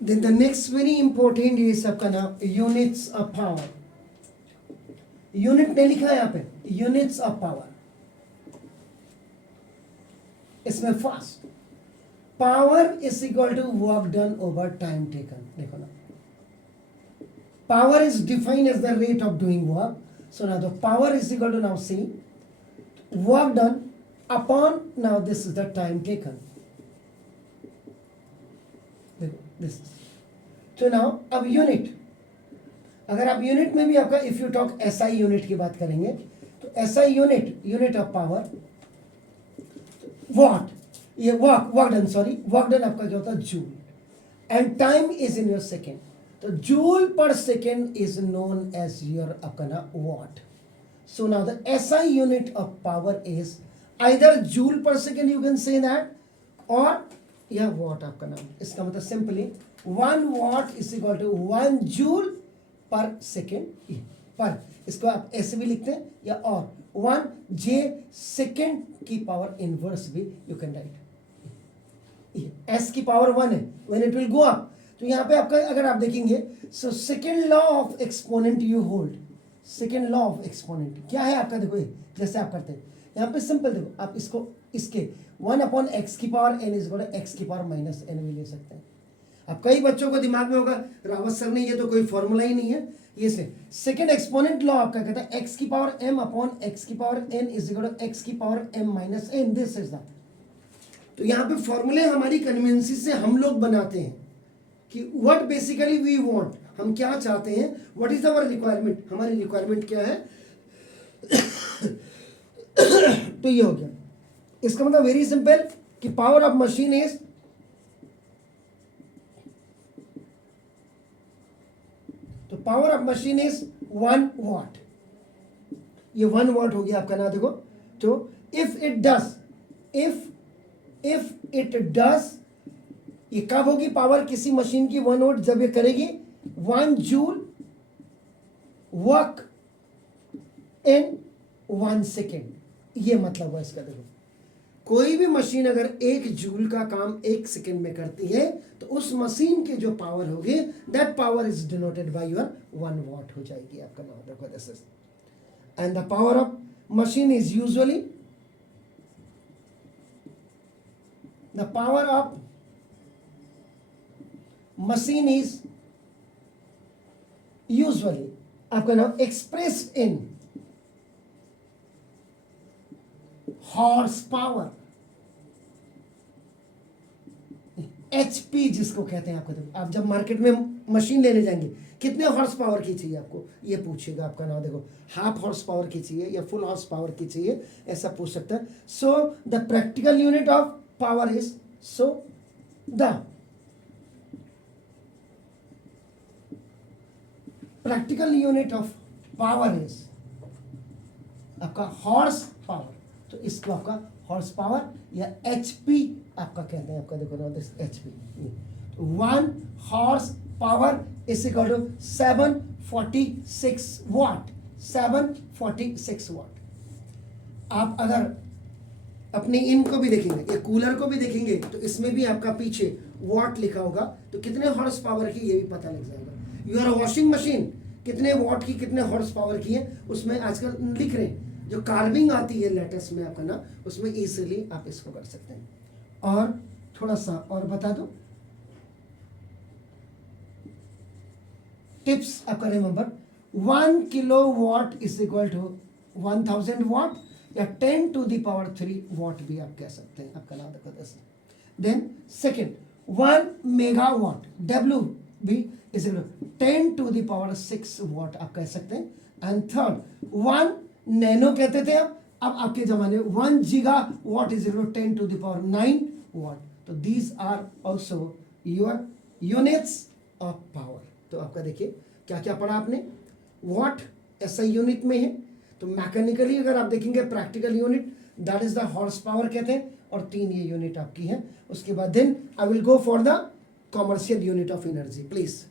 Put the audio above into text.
Then the next very important is आपका नाम units of power. Unit नहीं लिखा है यहाँ पे, यूनिट्स ऑफ पावर. इसमें fast power is equal to work done over time taken. देखो ना, power is defined as the rate of doing work. So now the power is equal to now see work done upon now this is the time taken. This तो now अब unit, अगर आप unit में भी आपका if you talk SI unit की बात करेंगे तो SI unit, unit of power watt, ये work done, sorry work done आपका क्या होता है joule, and time is in your second. तो joule per second is known as your आपका ना watt. So now the SI unit of power is either joule per second you can say that, और या watt आपका नाम. इसका मतलब simply 1 watt is equal to 1 joule per second. पर इसको आप ऐसे भी लिखते हैं या और 1 जे सेकेंड की पावर इनवर्स भी यू कैन राइट. एस की पावर 1 है, when it will go up. तो यहाँ पे आपका अगर आप देखेंगे, so second law of exponent you hold. Second law of exponent क्या है आपका, देखो ये जैसे आप करते हैं यहाँ पे सिंपल. देखो आप इसको इसके 1 अपॉन एक्स की power n is equal to x की पावर माइनस एन भी ले सकते हैं. अब कई बच्चों को दिमाग में होगा रावत सर ने ये तो कोई फॉर्मूला ही नहीं है. ये से सेकेंड एक्सपोनेंट लॉ आपका कहता है एक्स की पावर एम अपॉन एक्स की power n is equal to x की power m minus n. This is that. तो यहाँ पे फॉर्मूले हमारी कन्वेंसी से हम लोग बनाते हैं कि व्हाट बेसिकली वी वांट, हम क्या चाहते हैं, व्हाट इज आवर रिक्वायरमेंट, हमारी रिक्वायरमेंट क्या है. तो ये हो गया. इसका मतलब वेरी सिंपल कि पावर ऑफ मशीन इज तो power of machine is 1 what. ये 1 वॉट हो गया आपका ना. देखो तो if it does, if it does, ये कब होगी पावर किसी मशीन की 1 वॉट, जब ये करेगी 1 जूल वर्क इन 1 सेकेंड. ये मतलब है इसका. देखो कोई भी मशीन अगर 1 जूल का काम 1 सेकेंड में करती है तो उस मशीन की जो पावर होगी that power is denoted by your 1 what हो जाएगी आपका नाम. देखो this is, and the power of machine is usually, the power of machine is usually आपका नाम expressed in horse power, HP जिसको कहते हैं. आपको देखो आप जब मार्केट में मशीन लेने जाएंगे कितने हॉर्स पावर की चाहिए आपको, ये पूछेगा आपका नाम. देखो हाफ हॉर्स पावर की चाहिए या फुल हॉर्स पावर की चाहिए, ऐसा पूछ सकता है. So the practical unit of power is, so the practical unit of power is आपका हॉर्स पावर. तो इसको आपका हॉर्स पावर या एचपी आपका कहते हैं. आपका देखो ना this HP, 1 horse power is equal to 746 watt. 746 watt. आप अगर अपने इनको भी देखेंगे, ये कूलर को भी देखेंगे तो इसमें भी आपका पीछे वॉट लिखा होगा, तो कितने हॉर्स पावर की ये भी पता लग जाएगा. यूर वॉशिंग मशीन कितने वॉट की, कितने हॉर्स पावर की है, उसमें आजकल लिख रहे हैं. जो कार्विंग आती है लेटेस्ट में आपका ना, उसमें इजीली आप इसको कर सकते हैं. और थोड़ा सा और बता दो टिप्स आपका. Remember 1 kilo watt is equal to 1000 watt या 10 टू द पावर 3 वॉट भी आप कह सकते हैं. आपका नाम देखो दस. देन सेकेंड 1 मेगावाट, डब्ल्यू भी is equal to 10 to the power 6 watt आप कह सकते हैं. एंड थर्ड 1 नैनो कहते थे, अब आपके जमाने में 1 giga watt is equal 10 to the power 9 watt. तो these are also your units of power. तो आपका देखिए क्या क्या पढ़ा आपने. वॉट ऐसा यूनिट में है, तो मैकेनिकली अगर आप देखेंगे practical unit that is the horse power कहते हैं, और 3 ये यूनिट आपकी है. उसके बाद then I will go for the commercial unit of energy. Please